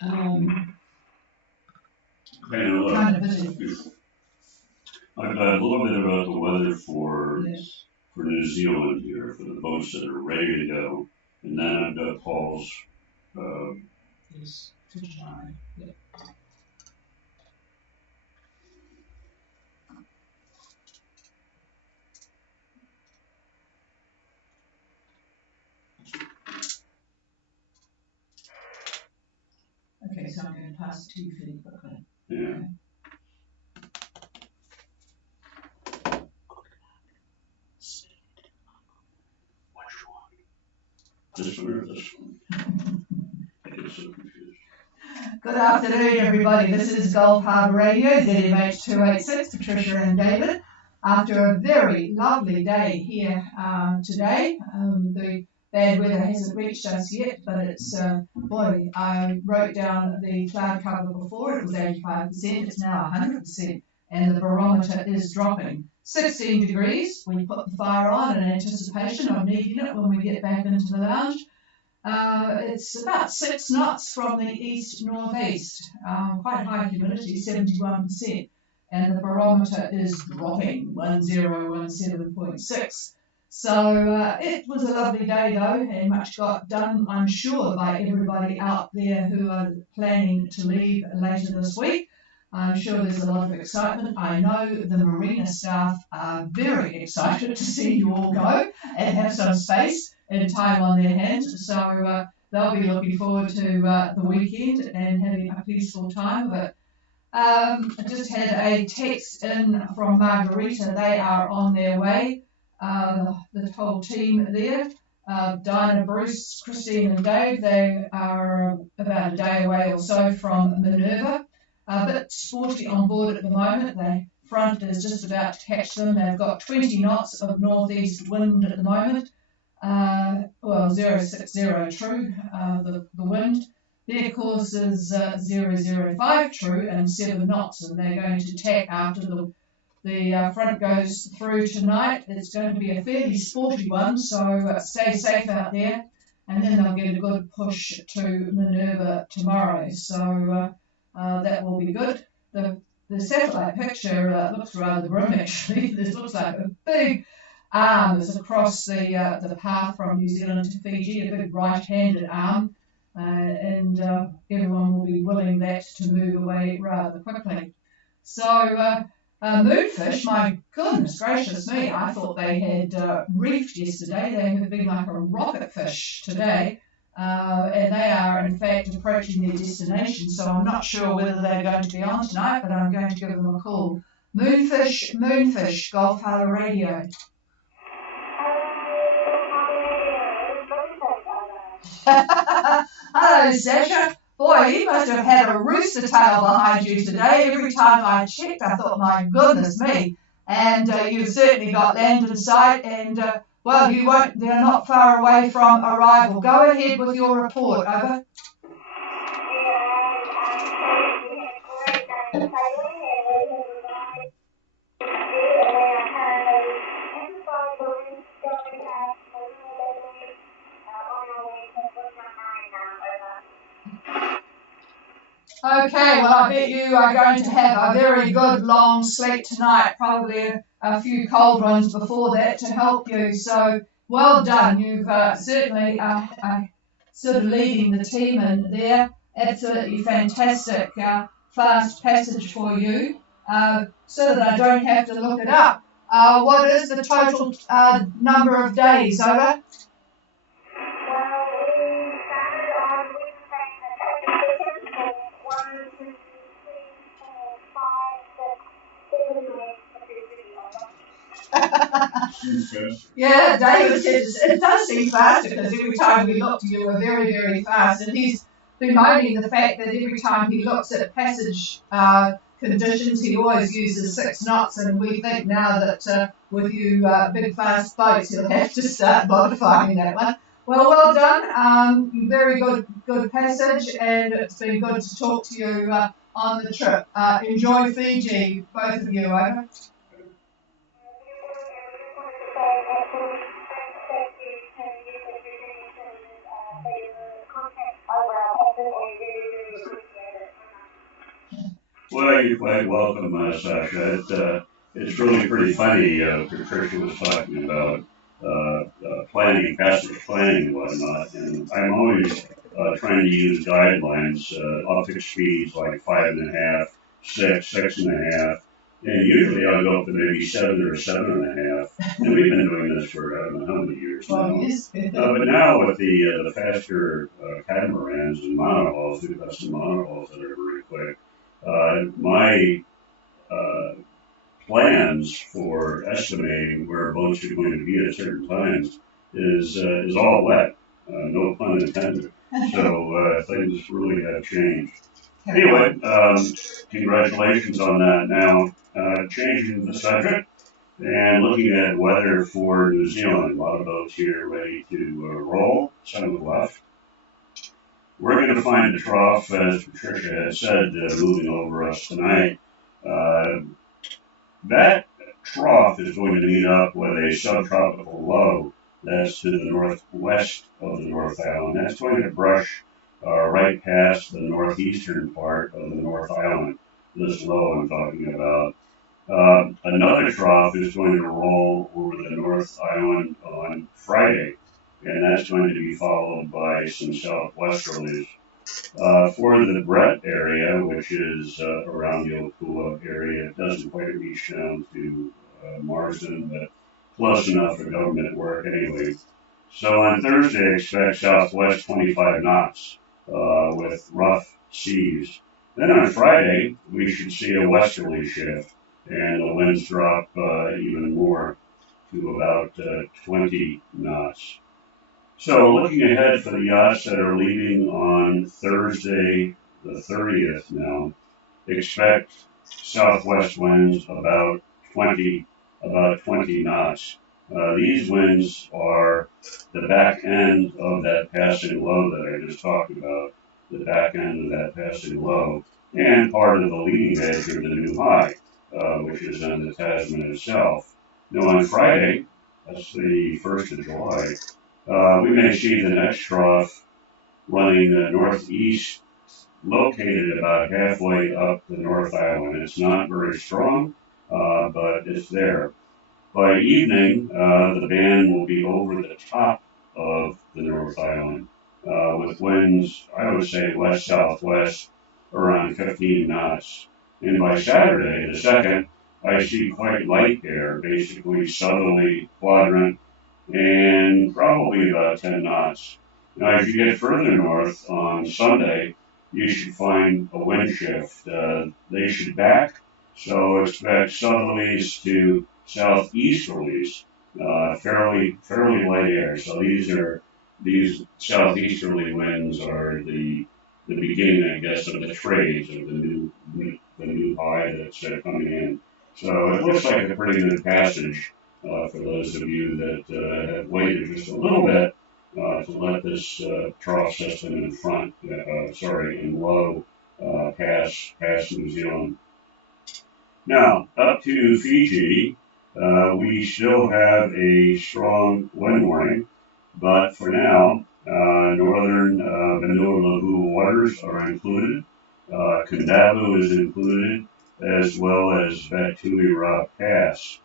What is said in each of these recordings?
kind of busy. A little bit about the weather for New Zealand here, for the boats that are ready to go. And then I've got Paul's. Yes, for July. Yep. Okay, so I'm going to pass it to you fairly quickly. Yeah. Okay. This one or this one? I get so confused. Good afternoon, everybody. This is Gulf Harbour Radio, ZMH 286, Patricia and David. After a very lovely day here today, the bad weather hasn't reached us yet, but it's, boy, I wrote down the cloud cover before, it was 85%, it's now 100%, and the barometer is dropping. 16 degrees, we put the fire on in anticipation of needing it when we get back into the lounge. It's about 6 knots from the east-northeast, quite high humidity, 71%, and the barometer is dropping, 1017.6. So it was a lovely day though, and much got done, I'm sure, by everybody out there who are planning to leave later this week. I'm sure there's a lot of excitement. I know the marina staff are very excited to see you all go and have some space and time on their hands. So they'll be looking forward to the weekend and having a peaceful time. But I just had a text in from Margarita. They are on their way. The whole team there. Dinah, Bruce, Christine and Dave, they are about a day away or so from Minerva. A bit sporty on board at the moment. The front is just about to catch them. They've got 20 knots of northeast wind at the moment. 060 true, the wind. Their course is 005 true and 7 knots, and they're going to tack after the front goes through tonight. It's going to be a fairly sporty one, so stay safe out there, and then they'll get a good push to Minerva tomorrow. So that will be good. The satellite picture looks rather grim actually. This looks like a big arm that's across the path from New Zealand to Fiji, a big right-handed arm, and everyone will be willing that to move away rather quickly. So moonfish, my goodness gracious me, I thought they had reefed yesterday. They have been like a rocket fish today. And they are, in fact, approaching their destination, so I'm not sure whether they're going to be on tonight, but I'm going to give them a call. Moonfish, Gulf Harbour Radio. Hello, Sasha. Boy, you must have had a rooster tail behind you today. Every time I checked, I thought, my goodness me. And you've certainly got land in sight, and well, they're not far away from arrival. Go ahead with your report, over. Okay, well, I bet you are going to have a very good long sleep tonight, probably a few cold ones before that to help you. So, well done. You've certainly sort of leading the team in there. Absolutely fantastic fast passage for you. So that I don't have to look it up. What is the total number of days, over? Yeah, David says it does seem faster because every time we looked, you were very, very fast. And he's bemoaning the fact that every time he looks at passage conditions, he always uses 6 knots. And we think now that with you big fast boats, he'll have to start modifying that one. Well done. Very good passage, and it's been good to talk to you on the trip. Enjoy Fiji, both of you, over. Well, you're quite welcome, Sasha. It's really pretty funny. Patricia was talking about planning, passage planning and whatnot, and I'm always trying to use guidelines, optic speeds like 5.5, 6, 6.5, and usually I'll go up to maybe 7 or 7.5. And we've been doing this for I don't know how many years now. Yes. But now with the faster catamarans and monohulls, we've got some monohulls that are very quick. My plans for estimating where boats are going to be at certain times is all wet. No pun intended. So things really have changed. Anyway, congratulations on that. Now, changing the subject and looking at weather for New Zealand. A lot of boats here ready to roll. Some of the left. We're going to find a trough, as Patricia had said, moving over us tonight. That trough is going to meet up with a subtropical low that's to the northwest of the North Island. That's going to brush right past the northeastern part of the North Island, this low I'm talking about. Another trough is going to roll over the North Island on Friday, and that's going to be followed by some southwesterlies. For the Brett area, which is around the Okua area, it doesn't quite reach down to Marsden, but close enough for government work anyway. So on Thursday, expect southwest 25 knots with rough seas. Then on Friday, we should see a westerly shift, and the winds drop even more to about 20 knots. So looking ahead for the yachts that are leaving on Thursday the 30th now, expect southwest winds about 20 knots. These winds are the back end of that passing low that I just talked about, the back end of that passing low, and part of the leading edge of the new high, which is in the Tasman itself. Now on Friday, that's the 1st of July, we may see the next trough running northeast, located about halfway up the North Island. It's not very strong, but it's there. By evening, the band will be over the top of the North Island, with winds, I would say, west-southwest, around 15 knots. And by Saturday, the 2nd, I see quite light air, basically southerly quadrant, and probably about 10 knots. Now, as you get further north on Sunday, you should find a wind shift. They should back, so expect southerlies to southeasterlies, fairly light air. So these southeasterly winds are the beginning, I guess, of the trades of the new high that's coming in. So it looks like a pretty good passage for those of you that have waited just a little bit to let this trough system in low pass New Zealand. Now, up to Fiji, we still have a strong wind warning, but for now, northern Vanuatu waters are included. Kandavu is included, as well as Vatuira Pass.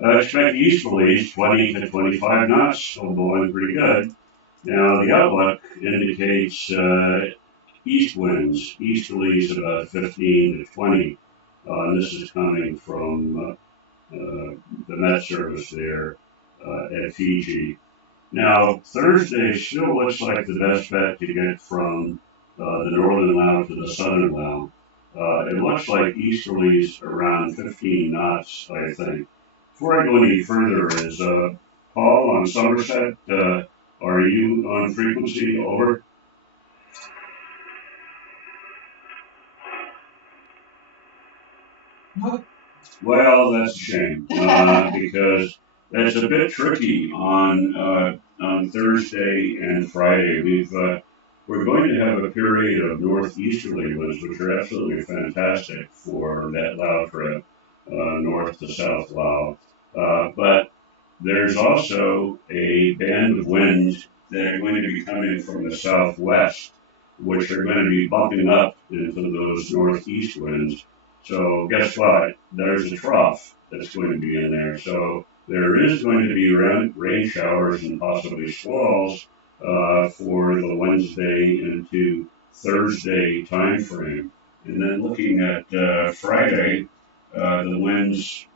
Expect easterlies 20 to 25 knots, so blowing pretty good. Now, the outlook indicates east winds, easterlies about 15 to 20. This is coming from the Met Service there at Fiji. Now, Thursday still looks like the best bet to get from the northern Lao to the southern Lao. It looks like easterlies around 15 knots, I think. Before I go any further, is Paul on Somerset, are you on frequency? Over? Nope. Well, that's a shame, because that's a bit tricky on Thursday and Friday. We're going to have a period of northeasterly winds, which are absolutely fantastic for that Lao trip, north to south Lao. But there's also a band of winds that are going to be coming from the southwest which are going to be bumping up into those northeast winds. So guess what? There's a trough that's going to be in there. So there is going to be rain showers and possibly squalls for the Wednesday into Thursday time frame. And then looking at Friday, the winds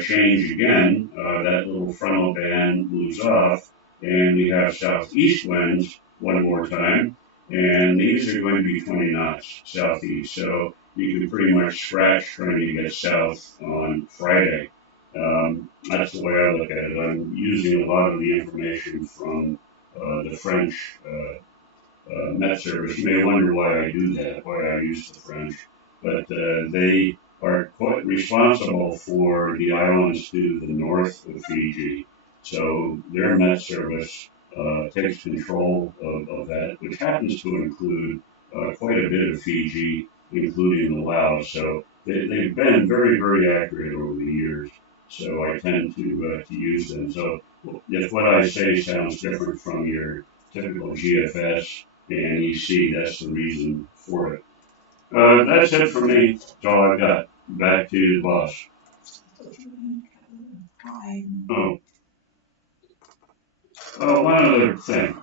change again. That little frontal band moves off, and we have southeast winds one more time. And these are going to be 20 knots southeast. So you can pretty much scratch trying to get south on Friday. That's the way I look at it. I'm using a lot of the information from the French Met Service. You may wonder why I do that, why I use the French, but they are quite responsible for the islands to the north of Fiji. So their Met Service takes control of that, which happens to include quite a bit of Fiji, including the Laos. So they've been very, very accurate over the years. So I tend to use them. So if what I say sounds different from your typical GFS and EC, that's the reason for it. That's it for me. That's all I've got. Back to the boss. One other thing.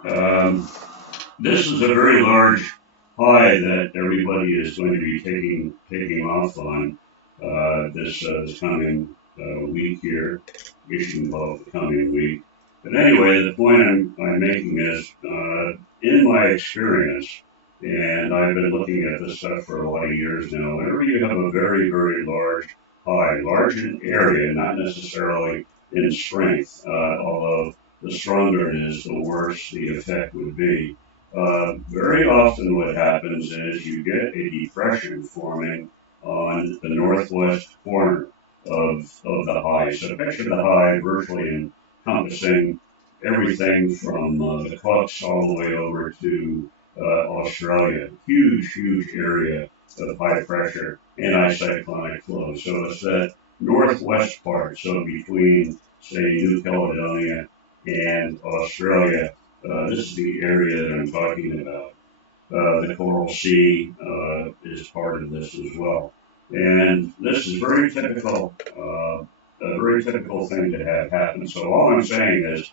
This is a very large high that everybody is going to be taking off on this coming week here. I guess you can call it the coming week. But anyway, the point I'm making is, in my experience, and I've been looking at this stuff for a lot of years now, whenever you have a very, very large high, large in area, not necessarily in strength, although the stronger it is, the worse the effect would be. Very often what happens is you get a depression forming on the northwest corner of the high. So picture the high virtually encompassing everything from the Cooks all the way over to Australia. Huge, huge area of high pressure anticyclonic flow. So it's that northwest part, so between, say, New Caledonia and Australia. This is the area that I'm talking about. The Coral Sea is part of this as well. And this is very typical, a very typical thing to have happen. So all I'm saying is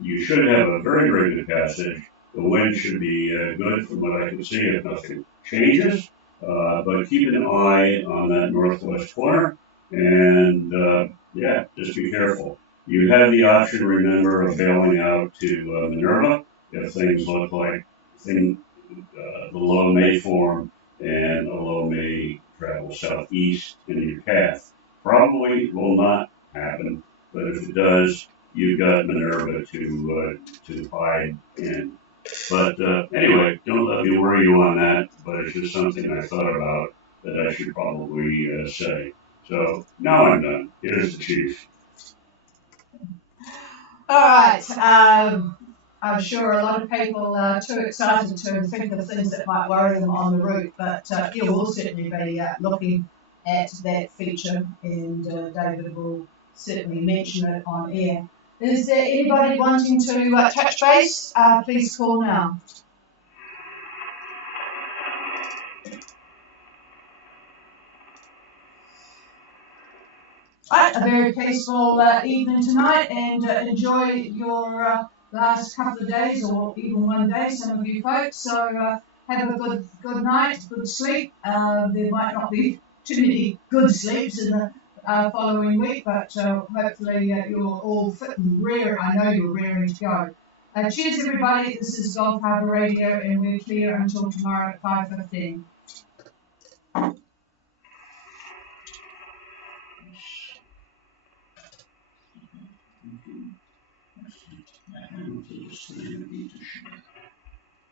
you should have a very, very good passage. The wind should be good from what I can see if nothing changes. But keep an eye on that northwest corner. And yeah, just be careful. You have the option, remember, of bailing out to Minerva if things look like the low may form and a low may travel southeast in your path. Probably will not happen, but if it does, you've got Minerva to hide in. But anyway, don't let me worry you on that, but it's just something I thought about that I should probably say. So now I'm done. Here's the chief. All right. I'm sure a lot of people are too excited to think of things that might worry them on the route, but you will certainly be looking at that feature, and David will certainly mention it on air. Is there anybody wanting to touch base? Please call now. Right, a very peaceful evening tonight, and enjoy your last couple of days, or even one day, some of you folks. So have a good night, good sleep. There might not be too many good sleeps in the following week, but hopefully you're all fit and rare. I know you're raring to go. Cheers, everybody. This is Harbour Radio, and we're clear until tomorrow at 5:15. I don't think it's going to be too short.